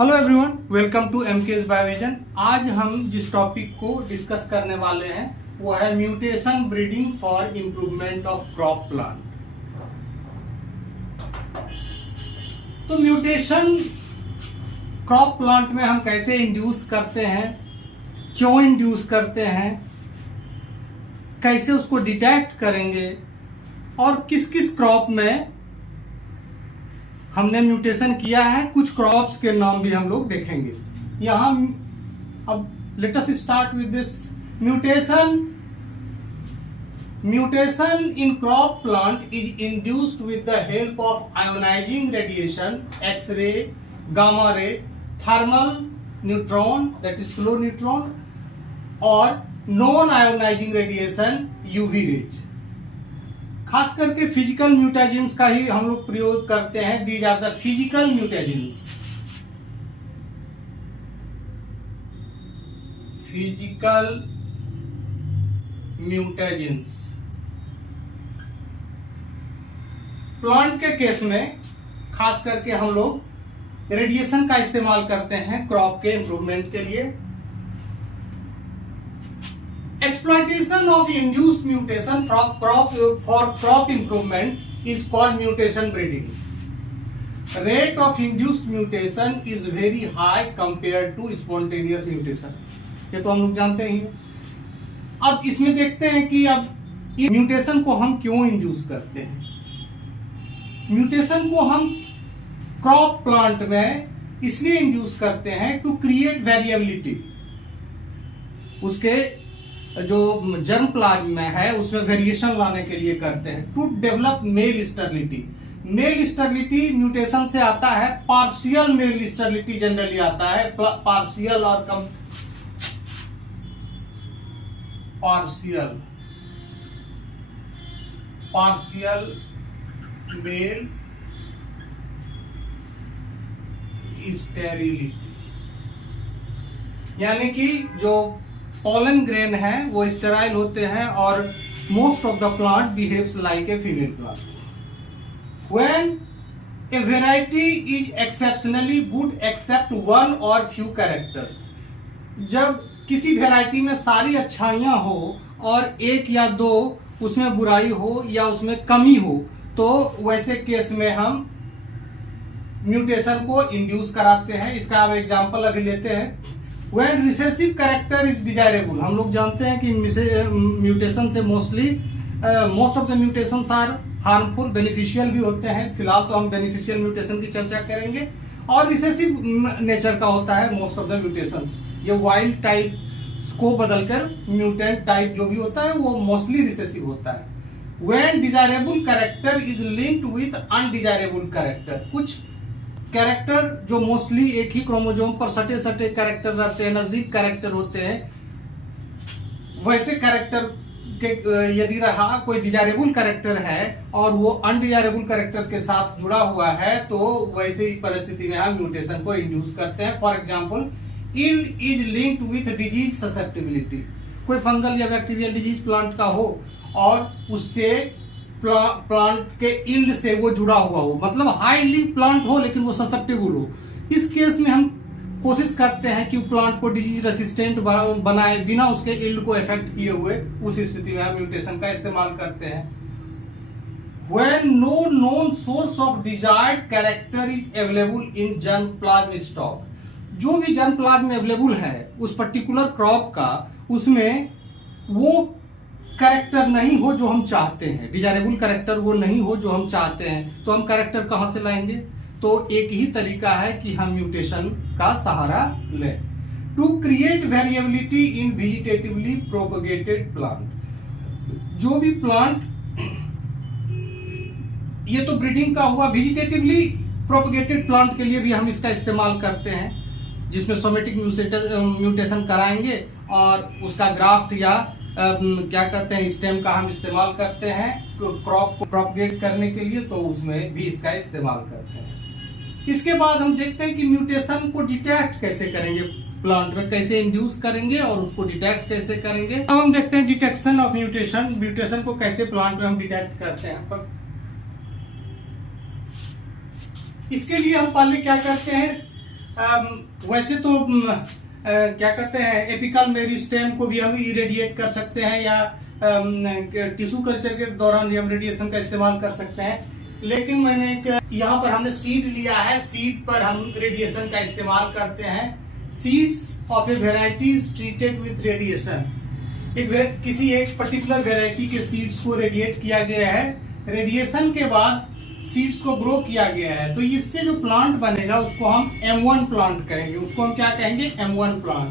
Hello everyone, welcome to MKS biovision. आज हम जिस टॉपिक को डिस्कस करने वाले हैं वो है mutation breeding for improvement of crop plant. तो म्यूटेशन क्रॉप प्लांट में हम कैसे इंड्यूस करते हैं, क्यों इंड्यूस करते हैं, कैसे उसको डिटेक्ट करेंगे और किस किस क्रॉप में हमने म्यूटेशन किया है। कुछ क्रॉप्स के नाम भी हम लोग देखेंगे यहां। अब let us start with this mutation in crop plant is induced with the help of ionizing radiation, X-ray, gamma ray, thermal neutron that is slow neutron और non ionizing radiation UV rays. खास करके physical mutagens का ही हम लोग प्रयोग करते हैं। These are the physical mutagens. Physical mutagens plant के केस में खास करके हम लोग रेडिएशन का इस्तेमाल करते हैं क्रॉप के इंप्रूवमेंट के लिए। Exploitation of induced mutation for crop improvement is called mutation breeding. Rate of induced mutation is very high compared to spontaneous mutation. ये तो हम लोग जानते ही हैं। अब इसमें देखते हैं कि अब म्यूटेशन को हम क्यों इंड्यूस करते हैं। म्यूटेशन को हम क्रॉप प्लांट में इसलिए इंड्यूस करते हैं टू क्रिएट वेरिएबिलिटी। उसके जो जर्म प्लाज्म में है उसमें वेरिएशन लाने के लिए करते हैं। To develop male sterility. Male sterility mutation से आता है। पार्शियल मेल स्टेरिलिटी जनरली आता है। पार्शियल और पार्शियल मेल स्टेरिलिटी यानी कि जो पॉलन ग्रेन है वो स्टेराइल होते हैं और most of the plant behaves like a female plant. When a variety is exceptionally good except one और फ्यू कैरेक्टर्स। जब किसी वेराइटी में सारी अच्छाइयां हो और एक या दो उसमें बुराई हो या उसमें कमी हो, तो वैसे केस में हम म्यूटेशन को इंड्यूस कराते हैं। इसका आप एग्जांपल अभी लेते हैं। When recessive character is desirable, हम लोग जानते हैं कि म्यूटेशन से most of the mutations are harmful, beneficial भी होते हैं। फिलहाल तो हम बेनिफिशियल म्यूटेशन की चर्चा करेंगे। और रिसेसिव नेचर का होता है मोस्ट ऑफ द म्यूटेशंस। ये वाइल्ड टाइप को बदलकर म्यूटेंट टाइप जो भी होता है वो मोस्टली रिसेसिव होता है। When desirable character is linked with undesirable character, कुछ कैरेक्टर जो मोस्टली एक ही क्रोमोसोम पर सटे सटे कैरेक्टर रहते हैं, नजदीक कैरेक्टर होते हैं, वैसे कैरेक्टर के यदि रहा कोई डिजायरेबल कैरेक्टर है और वो अनडिजायरेबल कैरेक्टर के साथ जुड़ा हुआ है, तो वैसे ही परिस्थिति में हम म्यूटेशन को इंड्यूस करते हैं। For example, yield is linked with disease susceptibility. कोई फंगल या बैक्टीरियल डिजीज प्लांट का हो और उससे प्लांट के यील्ड से वो जुड़ा हुआ हो, मतलब हाईली प्लांट हो लेकिन वो ससेप्टेबल हो। इस केस में हम कोशिश करते हैं कि प्लांट को डिजीज रेसिस्टेंट बनाए बिना उसके यील्ड को इफेक्ट किए हुए। उस स्थिति में हम म्यूटेशन का इस्तेमाल करते हैं। When no known source of desired character is available in germplasm stock, जो भी जर्मप्लाज्म अवेलेबल है उस पर्टिकुलर क्रॉप का, उसमें वो कैरेक्टर नहीं हो जो हम चाहते हैं, डिजायरेबल कैरेक्टर वो नहीं हो जो हम चाहते हैं, तो हम कैरेक्टर कहां से लाएंगे? तो एक ही तरीका है कि हम म्यूटेशन का सहारा लें। To create variability in vegetatively propagated plant. जो भी प्लांट, ये तो ब्रीडिंग का हुआ। वेजिटेटिवली प्रोपगेटेड प्लांट के लिए भी हम इसका इस्तेमाल करते हैं, जिसमें सोमेटिक म्यूटेशन कराएंगे और उसका ग्राफ्ट या क्या कहते हैं स्टेम का हम इस्तेमाल करते हैं क्रॉप को प्रोपगेट करने के लिए, तो उसमें भी इसका इस्तेमाल करते हैं। इसके बाद हम देखते हैं कि म्यूटेशन को डिटेक्ट कैसे करेंगे, प्लांट में कैसे इंड्यूस करेंगे और उसको डिटेक्ट कैसे करेंगे। अब हम देखते हैं डिटेक्शन ऑफ म्यूटेशन। म्यूटेशन को कैसे प्लांट में हम डिटेक्ट करते हैं। इसके लिए हम पहले क्या करते हैं, वैसे तो क्या कहते हैं, एपिकल मेरिस्टेम को भी हम इरेडिएट कर सकते हैं या टिश्यू कल्चर के दौरान हम रेडिएशन का इस्तेमाल कर सकते हैं, लेकिन मैंने यहाँ पर हमने सीड लिया है, सीड पर हम रेडिएशन का इस्तेमाल करते हैं। Seeds of a variety is treated with radiation. किसी एक पर्टिकुलर वेराइटी के सीड्स को रेडिएट किया गया है, रेडिएशन के बाद सीड्स को ग्रो किया गया है, तो इससे जो प्लांट बनेगा उसको हम M1 प्लांट कहेंगे। उसको हम क्या कहेंगे? M1 plant.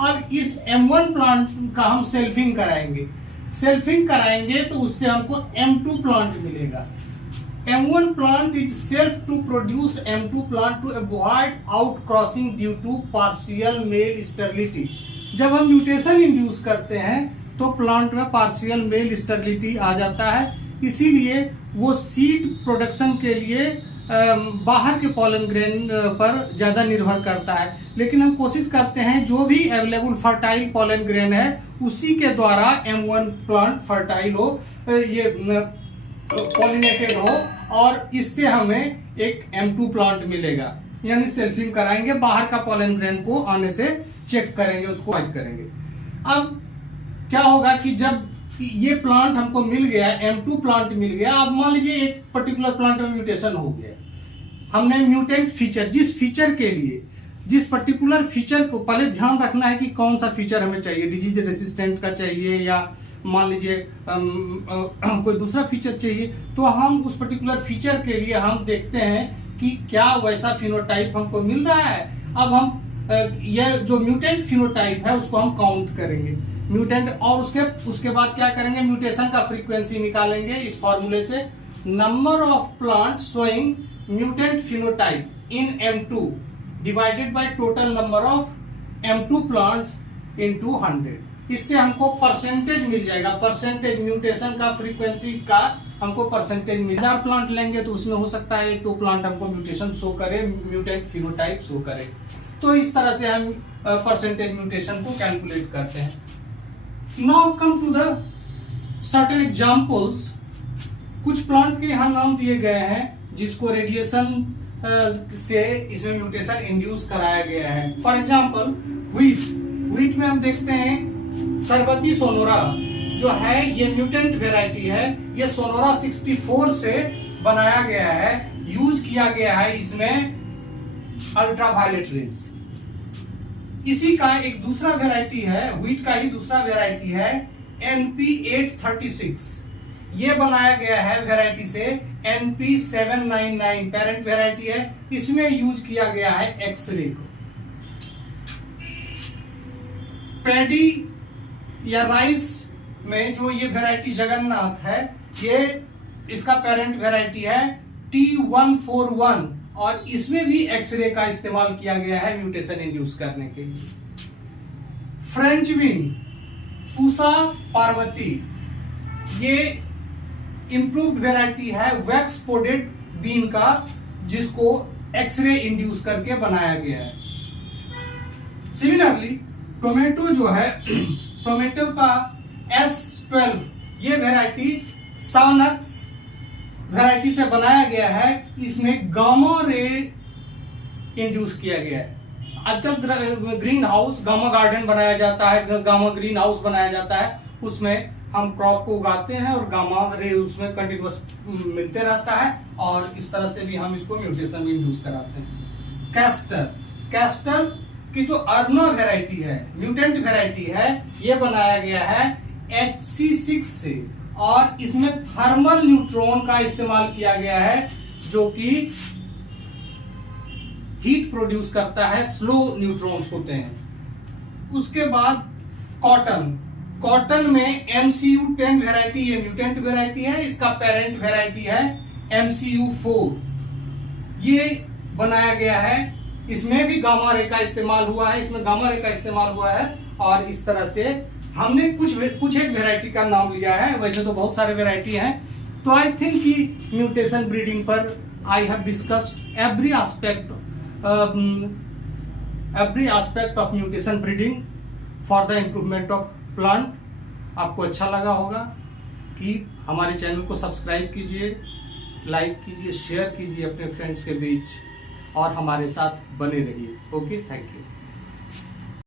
अब इस M1 प्लांट का हम सेल्फिंग कराएंगे। सेल्फिंग कराएंगे तो उससे हमको M2 प्लांट मिलेगा। M1 plant is self to produce M2 plant to avoid outcrossing due to partial male sterility। जब हम म्यूटेशन इंड्यूस करते हैं तो प्लांट में पार्शियल मेल स्टेरिलिटी आ जाता है, इसीलिए वो सीड प्रोडक्शन के लिए बाहर के पॉलन ग्रेन पर ज्यादा निर्भर करता है। लेकिन हम कोशिश करते हैं जो भी अवेलेबल फर्टाइल पॉलन ग्रेन है उसी के द्वारा M1 प्लांट फर्टाइल हो, ये पॉलिनेटेड हो, और इससे हमें एक M2 प्लांट मिलेगा। यानी सेल्फिंग कराएंगे, बाहर का पॉलन ग्रेन को आने से चेक करेंगे, उसको अवॉइड करेंगे। अब क्या होगा कि जब ये प्लांट हमको मिल गया, M2 प्लांट मिल गया, अब मान लीजिए एक पर्टिकुलर प्लांट में म्यूटेशन हो गया, हमने म्यूटेंट फीचर, जिस फीचर के लिए, जिस पर्टिकुलर फीचर को पहले ध्यान रखना है कि कौन सा फीचर हमें चाहिए, डिजीज रेसिस्टेंट का चाहिए या मान लीजिए कोई दूसरा फीचर चाहिए, तो हम उस पर्टिकुलर फीचर के लिए हम देखते हैं कि क्या वैसा फिनोटाइप हमको मिल रहा है। अब हम यह जो म्यूटेंट फिनोटाइप है उसको हम काउंट करेंगे, म्यूटेंट, और उसके बाद क्या करेंगे, म्यूटेशन का फ्रीक्वेंसी निकालेंगे इस फॉर्मूले से, number of plant showing mutant phenotype in M2 divided by total number of M2 plants into 100। इससे हमको परसेंटेज मिल जाएगा, परसेंटेज म्यूटेशन का फ्रीक्वेंसी का हमको परसेंटेज मिल। 1000 प्लांट लेंगे तो उसमें हो सकता है 1-2 प्लांट हमको म्यूटेशन शो करे, म्यूटेंट फिनोटाइप शो करे। तो इस तरह से हम परसेंटेज म्यूटेशन को कैलकुलेट करते हैं। Now come to the certain examples. कुछ प्लांट के यहाँ नाम दिए गए हैं जिसको रेडिएशन से इसमें म्यूटेशन इंड्यूस कराया गया है। फॉर एग्जांपल व्हीट में हम देखते हैं सरबती सोनोरा जो है, ये म्यूटेंट वेराइटी है, ये सोनोरा 64 से बनाया गया है, यूज किया गया है इसमें अल्ट्रावायलेट रेज। इसी का एक दूसरा वेराइटी है, व्हीट का ही दूसरा वेराइटी है NP836, ये बनाया गया है वेराइटी से NP799, पेरेंट वेराइटी है, इसमें यूज किया गया है एक्सरे को। पैडी या राइस में जो ये वेराइटी जगन्नाथ है, ये इसका पेरेंट वेराइटी है T141, और इसमें भी एक्सरे का इस्तेमाल किया गया है म्यूटेशन इंड्यूस करने के लिए। फ्रेंच बीन पूसा पार्वती, ये इंप्रूव्ड वेराइटी है वैक्स पोडेड बीन का, जिसको एक्सरे इंड्यूस करके बनाया गया है। सिमिलरली टोमेटो जो है, टोमेटो का S12, ये वेराइटी सानक्स वेराइटी से बनाया गया है, इसमें गामा रे इंड्यूस किया गया है। आजकल ग्रीन हाउस, गामा गार्डन बनाया जाता है, गामा ग्रीन हाउस बनाया जाता है, उसमें हम क्रॉप को उगाते हैं और गामा रे उसमें कंटिन्यूअस मिलते रहता है, और इस तरह से भी हम इसको म्यूटेशन में इंड्यूस कराते हैं। कैस्टर की जो अर्ना वेराइटी है, म्यूटेंट वेराइटी है, ये बनाया गया है HC6 से, और इसमें थर्मल न्यूट्रॉन का इस्तेमाल किया गया है जो कि हीट प्रोड्यूस करता है, स्लो न्यूट्रॉन्स होते हैं। उसके बाद कॉटन में MCU10 वेराइटी, ये म्यूटेंट वेराइटी है, इसका पेरेंट वेराइटी है MCU4, ये बनाया गया है, इसमें भी गामा रे का इस्तेमाल हुआ है, इसमें गामा रे का इस्तेमाल हुआ है, और इस तरह से हमने कुछ एक वेराइटी का नाम लिया है, वैसे तो बहुत सारे वेराइटी हैं। तो आई थिंक कि म्यूटेशन ब्रीडिंग पर I have discussed every aspect of mutation breeding for the improvement of plant. आपको अच्छा लगा होगा कि हमारे चैनल को सब्सक्राइब कीजिए, लाइक कीजिए, शेयर कीजिए अपने फ्रेंड्स के बीच। और हमारे साथ बने रहिए। Okay, thank you.